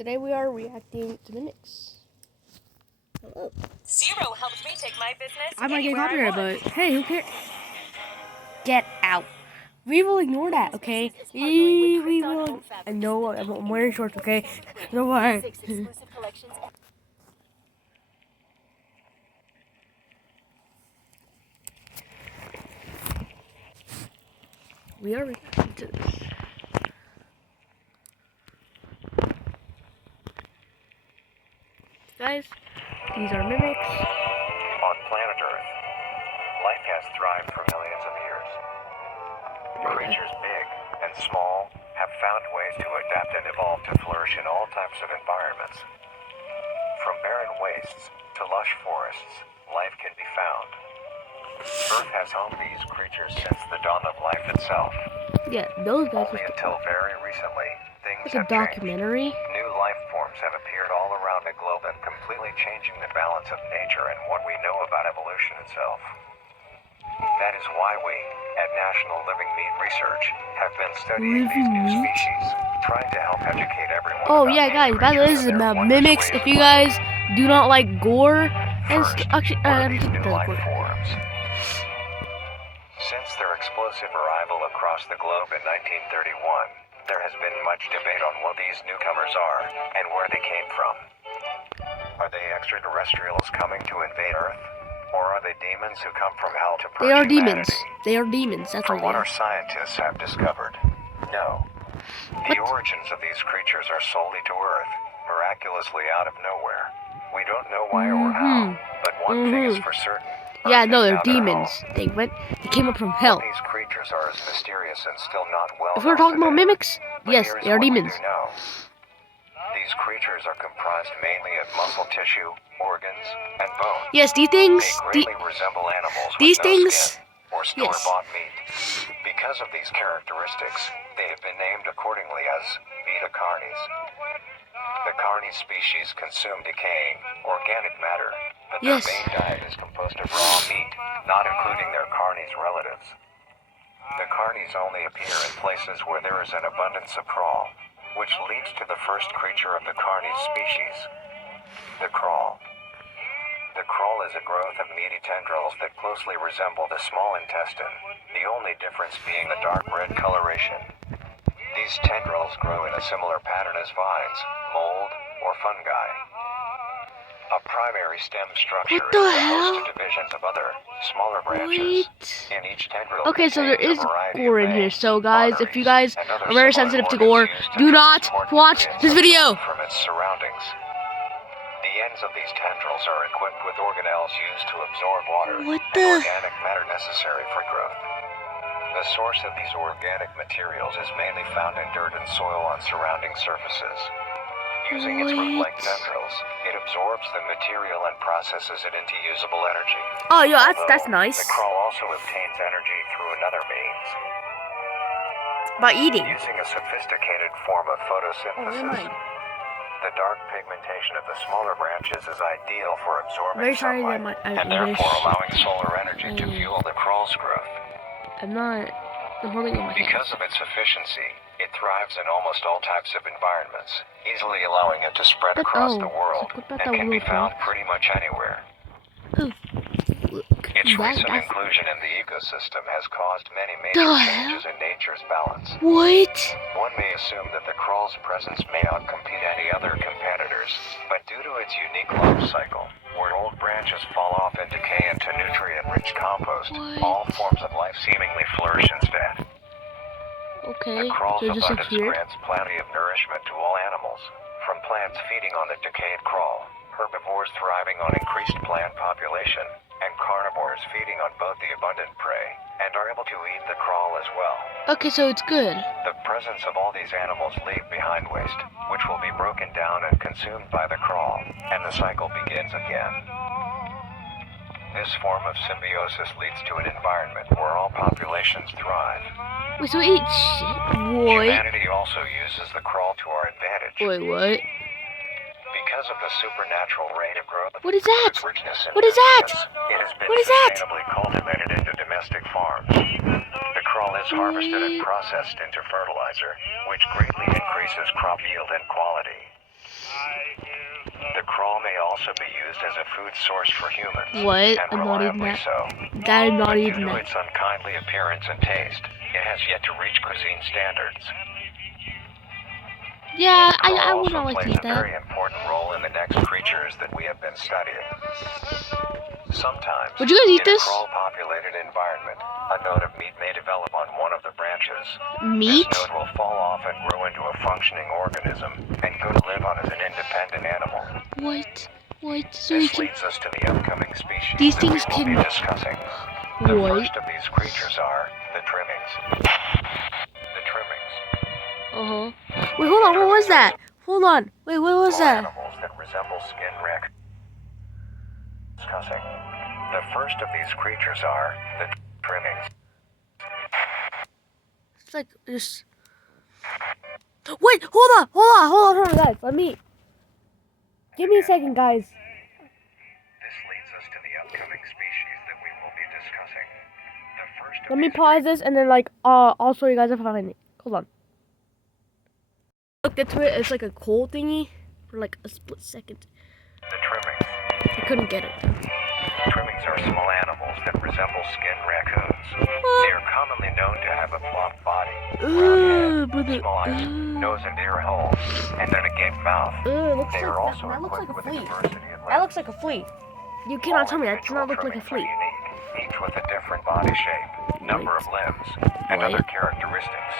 Today we are reacting to mimics. Hello. Zero helps me take my business. I might get copyright, but want. hey, who cares? Get out. We will ignore that, okay? We will. I know I'm wearing shorts, okay? Don't worry. We are reacting to this. Guys, these are mimics. On planet Earth, life has thrived for millions of years. Creatures big and small have found ways to adapt and evolve to flourish in all types of environments. From barren wastes to lush forests, life can be found. Earth has homed these creatures since the dawn of life itself. Yeah, those guys. Only until very recently, things It's a have documentary. changed. New life forms have appeared all around the globe and completely changing the balance of nature and what we know about evolution itself. That is why we, at National Living Meat Research, have been studying these new species, trying to help educate everyone. Oh yeah, guys. By the way, this is about mimics. If you guys do not like gore, and actually, these new life forms. Since their explosive arrival across the globe in 1931, there has been much debate on what these newcomers are and where they came from. Are they extraterrestrials coming to invade Earth? Or are they demons who come from hell to purge They are humanity? demons. They are demons. That's From what what they our are. scientists have discovered, no. The origins of these creatures are solely to Earth, miraculously out of nowhere. We don't know why or how, but one thing is for certain. Yeah, Earth no, is they're now their demons. home. They came up from hell. These creatures are as mysterious and still not well If we're known talking about today. mimics, But yes, here's they are what we demons. do know. These creatures are comprised mainly of muscle tissue, organs, and bone. Yes, these things. They greatly resemble animals These with no things. skin or store-bought meat. Because of these characteristics, they have been named accordingly as Vita Carnis. The Carnis species consume decaying, organic matter, but their main diet is composed of raw meat, not including their Carnis relatives. The Carnis only appear in places where there is an abundance of crawl, which leads to the first creature of the Carnis species, the crawl. The crawl is a growth of meaty tendrils that closely resemble the small intestine, the only difference being the dark red coloration. These tendrils grow in a similar pattern as vines, mold, or fungi. A primary stem structure is composed of divisions of other, smaller branches. In each tendril so there is contains a variety gore of in here. veins, So guys, if you guys arteries, and other are very similar sensitive to organs gore, used to do not transport watch nutrients this video. from its surroundings. The ends of these tendrils are equipped with organelles used to absorb water and organic matter necessary for growth. The source of these organic materials is mainly found in dirt and soil on surrounding surfaces. Using its root-like tendrils, it absorbs the material and processes it into usable energy. Oh yeah, that's nice. The crawl also obtains energy through another means. By eating. Using a sophisticated form of photosynthesis. The dark pigmentation of the smaller branches is ideal for absorbing sunlight and therefore allowing solar energy to fuel the crawl's growth. I'm holding on my hands. Because of its efficiency, it thrives in almost all types of environments, easily allowing it to spread across the world and can be found pretty much anywhere. Its recent inclusion in the ecosystem has caused many major changes in nature's balance. One may assume that the crawl's presence may outcompete any other competitors, but due to its unique life cycle, where old branches fall off and decay into nutrient-rich compost, all forms of life seemingly flourish instead. The crawl's abundance grants plenty of nourishment to all animals, from plants feeding on the decayed crawl, herbivores thriving on increased plant population, and carnivores feeding on both the abundant prey, and are able to eat the crawl as well. Okay, so it's good. The presence of all these animals leave behind waste, which will be broken down and consumed by the crawl, and the cycle begins again. This form of symbiosis leads to an environment where all populations thrive. Wait, so eat shit? What? Humanity also uses the crawl to our advantage. Wait, what? Because of the supernatural rate of growth, what is that? What is that? It has been sustainably cultivated into domestic farms. The crawl is harvested and processed into fertilizer, which greatly increases crop yield and quality. The crawl may also be used as a food source for humans. What? And I'm not eating reliably that. so. I'm not Due eating to that. its unkindly appearance and taste, it has yet to reach cuisine standards. Yeah, The I crawl would not also like to plays eat a that. very important role in the next creatures that we have been studying. Sometimes, Would you guys eat in this? a crawl-populated environment, a node of meat may develop on one of the branches. Meat? This node will fall off and grow into a functioning organism and go to live on as an independent animal. What? What? So you This can... leads us to the upcoming species These that we things will can- be discussing. The What? first of these creatures are the trimmings. The trimmings. Uh-huh. Wait, hold on. What was that? Hold on. Wait, what was Small that? animals that resemble skin wreck. Discussing. The first of these creatures are the trimmings. It's like just... Wait, hold on, guys. Let me... Give me a second, guys. This leads us to the upcoming species that we will be discussing. The first of Let me these pause this and then, like, I'll show you guys if I find it. Hold on. Looked into it. It's like a coal thingy for like a split second. the trimmings. I couldn't get it. Trimmings are small animals that resemble skinned raccoons. They are commonly known to have a plump body, round head, small eyes, nose and ear holes, and an agape mouth. Looks They like, are also that looks like equipped a with a flea. diversity of That looks like a flea. You cannot tell me that does not look like a flea. Unique, each with a different body shape, number of limbs, and Right. other characteristics.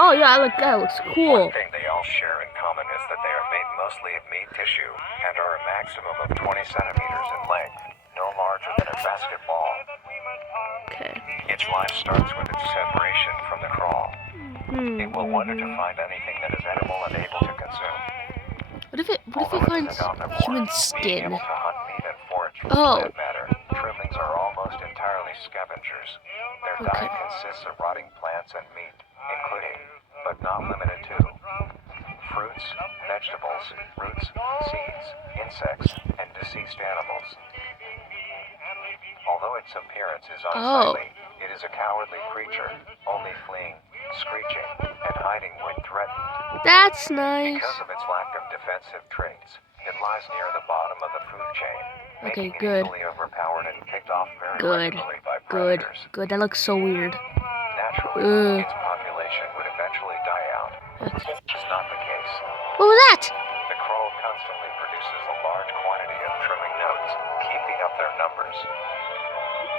Oh yeah, that looks cool. One thing they all share in common is that they are made mostly of meat tissue and are a maximum of 20 centimeters in length, no larger than a basketball. Okay. Its life starts with its separation from the crawl. It will wonder to find anything that is edible and able to consume. What if it Although finds it's an omnivore, human being skin? able to hunt meat and forage for Oh. plant matter, trimmings are almost entirely scavengers. Their Okay. diet consists of rotting plants and meat, including, but not limited to, fruits, vegetables, roots, seeds, insects, and deceased animals. Although its appearance is unsightly, it is a cowardly creature, only fleeing, screeching, and hiding when threatened. That's nice. Because of its lack of defensive traits, it lies near the bottom of the food chain, Okay, making good. it easily overpowered and picked off very Good. regularly by Good. predators. Good. That looks so weird. Naturally, its population would eventually die out. That's... This is not the case. What was that? The crow constantly produces a large quantity of trimming nodes, keeping up their numbers.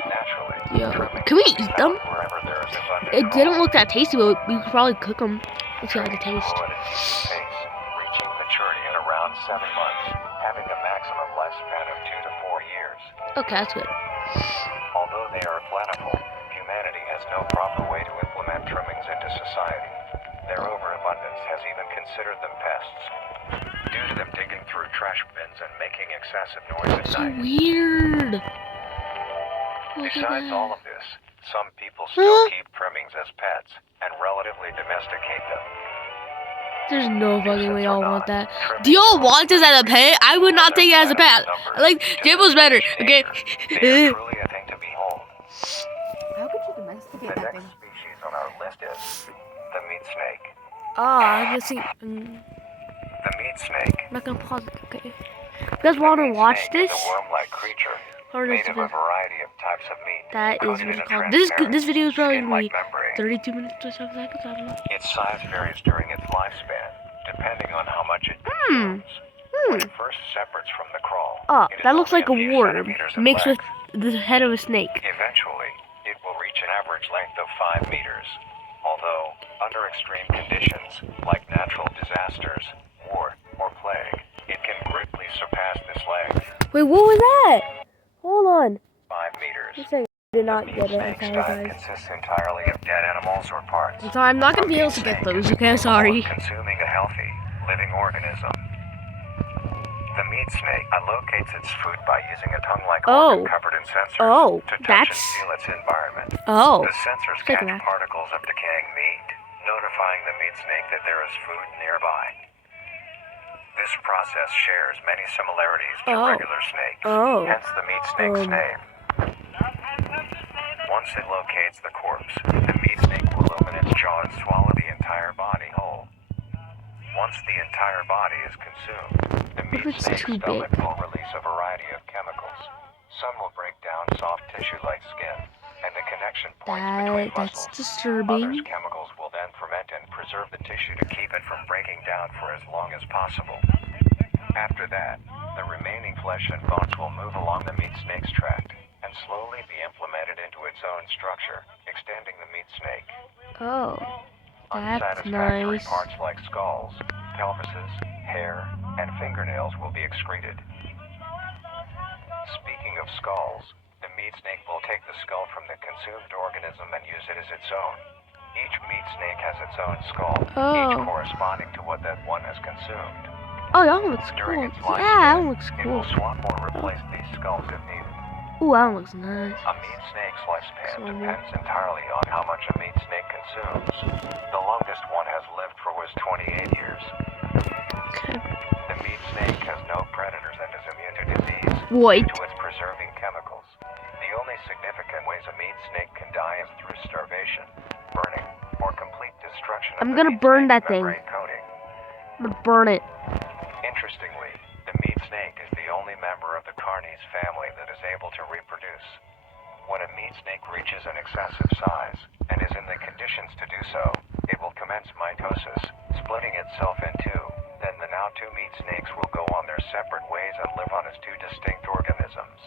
Naturally, Yo, trimmings can we can be eat them? found wherever there is abundant It didn't crawl. look that tasty, but we could probably cook them. Let's see how they Trimmings taste. grow at a decent pace, reaching maturity in around 7 months, having a maximum lifespan of 2 to 4 years. Okay, that's good. Although they are plentiful, humanity has no proper way to implement trimmings into society. Their overabundance has even considered them pests, due to them digging through trash bins and making excessive noise at So night. weird. Look at Besides that. all of this, some people still keep trimmings as pets and relatively domesticate them. There's no fucking way y'all want that. Do y'all want this as a pet? I would not take it as a pet. I like Jibbo's better. Okay. They are truly a thing to behold. How could you The domesticate that next thing? species on our list is the meat snake. Ah, let's see. The meat snake. I'm not gonna pause it. Okay. You guys want to watch this? Is a worm-like creature Or made this of a variety of types of meat. that is coated what in it's a called. transparent, This video is probably gonna be skin-like membrane. 32 minutes or 7 seconds. I don't know. Its size varies during its lifespan, depending on how much it consumes. When it first separates from the crawl, Oh, it is that looks only like a few worm centimeters in mixed with length. the head of a snake. Eventually, it will reach an average length of 5 meters. Although, under extreme conditions, like natural disasters, war, or plague, it can greatly surpass this length. Wait, what was that? Hold on. 5 meters. Just saying, I did not The get it. I'm snake's sorry, diet guys. consists entirely of dead animals or parts. I'm sorry, I'm not gonna be able to get those. Okay, I'm sorry. Consuming a healthy, living organism. The meat snake allocates its food by using a tongue-like organ covered in sensors Oh, to touch that's... and feel its environment. Oh. The sensors Check catch it out. particles of decaying meat, notifying the meat snake that there is food nearby. This process shares many similarities to regular snakes, hence the meat snake's name. Once it locates the corpse, the meat snake will open its jaw and swallow the entire body whole. Once the entire body is consumed, the meat It's snake's too stomach big. will release a variety of chemicals. Some will break down soft tissue like skin and the connection points between That's muscles. Others disturbing. chemicals will then ferment and preserve the tissue to keep it from breaking down for as long as possible. After that, the remaining flesh and bones will move along the meat snake's tract and slowly be implemented into its own structure, extending the meat snake. Oh, that's Unsatisfactory nice. parts like skulls, pelvises, hair, and fingernails will be excreted. Speaking of skulls, the meat snake will take the skull from the consumed organism and use it as its own. Each meat snake has its own skull, each Oh. corresponding to what that one has consumed. Oh, that one looks During cool. its Yeah, that lifespan, one looks it cool. will swap or replace these skulls if needed. Ooh, that one looks nice. A meat snake's lifespan So- depends entirely on how much a meat snake consumes. The longest one has lived for was 28 years. Okay. The meat snake has no predators and is immune to disease Wait. due to its preserving chemicals. The only significant ways a meat snake can die is through starvation, burning, or complete destruction of I'm the gonna meat burn snake's that thing. membrane coating. I'm gonna burn it. Interestingly, the meat snake is the only member of the Carnis family that is able to reproduce. When a meat snake reaches an excessive size and is in the conditions to do so, it will commence mitosis, splitting itself in two. Then the now two meat snakes will go on their separate ways and live on as two distinct organisms.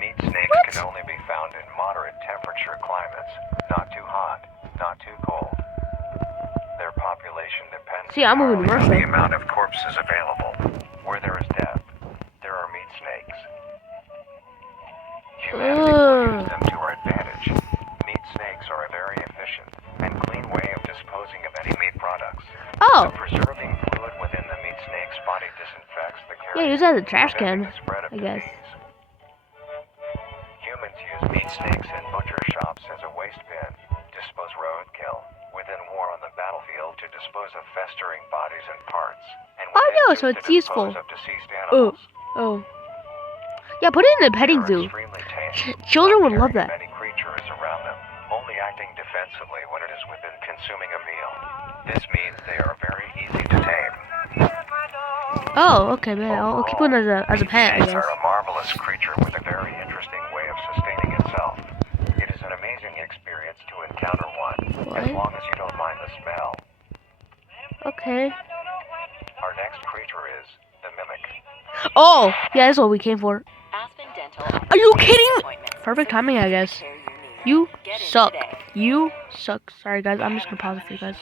Meat snakes can only be found in moderate temperature climates, not too hot, not too cold. Their population depends See, I'm moving entirely on the Russia. amount of corpses available. Where there is death, there are meat snakes. Humanity will use them to our advantage. Meat snakes are a very efficient and clean way of disposing of any meat products. Oh, The preserving fluid within the meat snake's body disinfects the yeah, carrion, use that as a trash preventing can, the spread of I guess. disease. Humans use meat snakes in butcher shops as a waste bin, dispose roadkill, within war on the battlefield to dispose of festering bodies and parts, and Oh, within no, zoo so to it's dispose useful. of deceased Oh, animals. oh. Yeah, put it in a petting They are zoo. extremely tame. Children would Not love caring that. if any creature is around them, only acting defensively when it is within consuming a meal. This means they are very easy to tame. Oh, okay, man. I'll keep one as a meat pet, I snakes guess. are a marvelous creature with a very interesting way of sustaining itself. It is an amazing experience to encounter one, as What? long as you don't mind the smell. Okay. Our next creature is the mimic. Oh, yeah, that's what we came for. Aspen Dental. Are you kidding? Appointment. Perfect timing, I guess. Care you need. You Get in suck. today. You suck. Sorry, guys. I'm just gonna pause it for you guys.